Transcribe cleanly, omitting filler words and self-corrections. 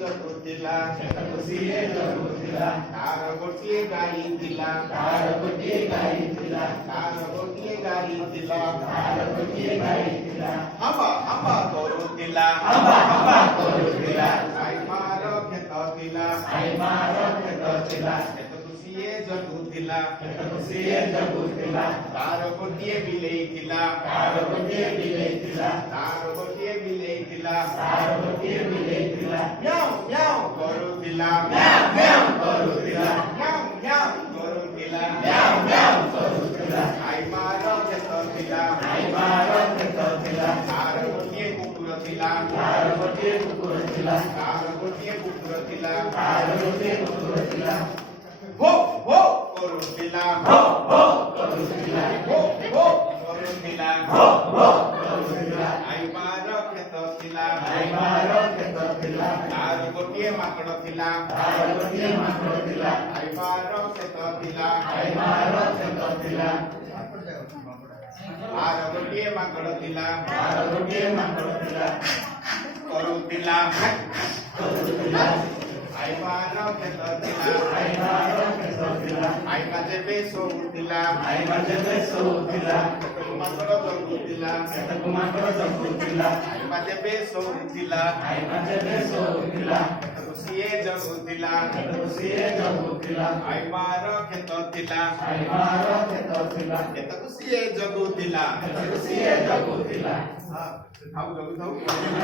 ଜଗୁଥିଲା କେତେ ଖୁସିରେ ଜଗୁଥିଲା। ତାର ଗୋଟିଏ ଗାଈ ଥିଲା ତାର ଗୋଟିଏ ଗାଈ ଥିଲା। ତାର ଗୋଟିଏ ଗାଈ ଥିଲା ତାର ଗୋଟିଏ ଗାଈ ଥିଲା। ହବା କରୁଥିଲା ହବା କରୁଥିଲା। ଗାଈ ମାର କ୍ଷେତ ଥିଲା ଗାଈ ମାର କ୍ଷେତ ଥିଲା। କେତେ ଖୁସିରେ ଜଗୁଥିଲା କେତେ ଖୁସିରେ ଜଗୁଥିଲା। ତାର ଗୋଟିଏ ବିଲେଇ ଥିଲା ତାର ଗୋଟିଏ ବିଲେଇ ଥିଲା। ତାର ଗୋଟିଏ ବିଲେଇ ଥିଲା ତାର ଗୋଟିଏ ବିଲେଇ ଥିଲା। ମ୍ୟାଉ ମ୍ୟାଉ କରୁଥିଲା ମ୍ୟାଉ ମ୍ୟାଉ କରୁଥିଲା। ମ୍ୟାଉ ମ୍ୟାଉ କରୁଥିଲା ମ୍ୟାଉ ମ୍ୟାଉ କରୁଥିଲା। ଗାଈ ମାର କ୍ଷେତ ଥିଲା ଗାଈ ମାର କ୍ଷେତ ଥିଲା। ତାର ଗୋଟିଏ କୁକୁର ଥିଲା ତାର ଗୋଟିଏ କୁକୁର ଥିଲା। ତାର ଗୋଟିଏ କୁକୁର ଥିଲା ତାର ଗୋଟିଏ କୁକୁର ଥିଲା। ଭୋ ଭୋ କରୁଥିଲା ଭୋ ଭୋ କରୁଥିଲା। ଭୋ ଭୋ କରୁଥିଲା ଭୋ ଭୋ କରୁଥିଲା। ଗାଈ ମାର କ୍ଷେତ ଥିଲା ଗାଈ ମାର କ୍ଷେତ ଥିଲା। ତାର ଗୋଟିଏ ମାଙ୍କଡ ଥିଲା ତାର ଗୋଟିଏ ମାଙ୍କଡ ଥିଲା। ଗାଈ ମାର କ୍ଷେତ ଥିଲା ଗାଈ ମାର କ୍ଷେତ ଥିଲା। ତାର ଗୋଟିଏ ମାଙ୍କଡ ଥିଲା ତାର ଗୋଟିଏ ମାଙ୍କଡ ଥିଲା। କରୁଥିଲା କରୁଥିଲା। ଗାଈ ମାର କ୍ଷେତ ଥିଲା ଗାଈ ମାର କ୍ଷେତ ଥିଲା। ଗାଈ ଯେବେ ଶୋଉଥିଲା ଗାଈ ଯେବେ ଶୋଉଥିଲା। ମାଙ୍କଡ ଜଗୁଥିଲା କେତେକ ମାଙ୍କଡ ଜଗୁଥିଲା। ଗାଈ ଯେବେ ଶୋଉଥିଲା ଗାଈ ଯେବେ ଶୋଉଥିଲା। ସିଏ ଜଗୁଥିଲା କେତେ ଖୁସିରେ ଜଗୁଥିଲା। ଗାଈ ମାର କ୍ଷେତ ଥିଲା ଗାଈ ମାର କ୍ଷେତ ଥିଲା। କେତେ ସିଏ ଜଗୁଥିଲା କେତେ ଖୁସିରେ ଜଗୁଥିଲା। ଥାଉ ଜଗୁଥାଉ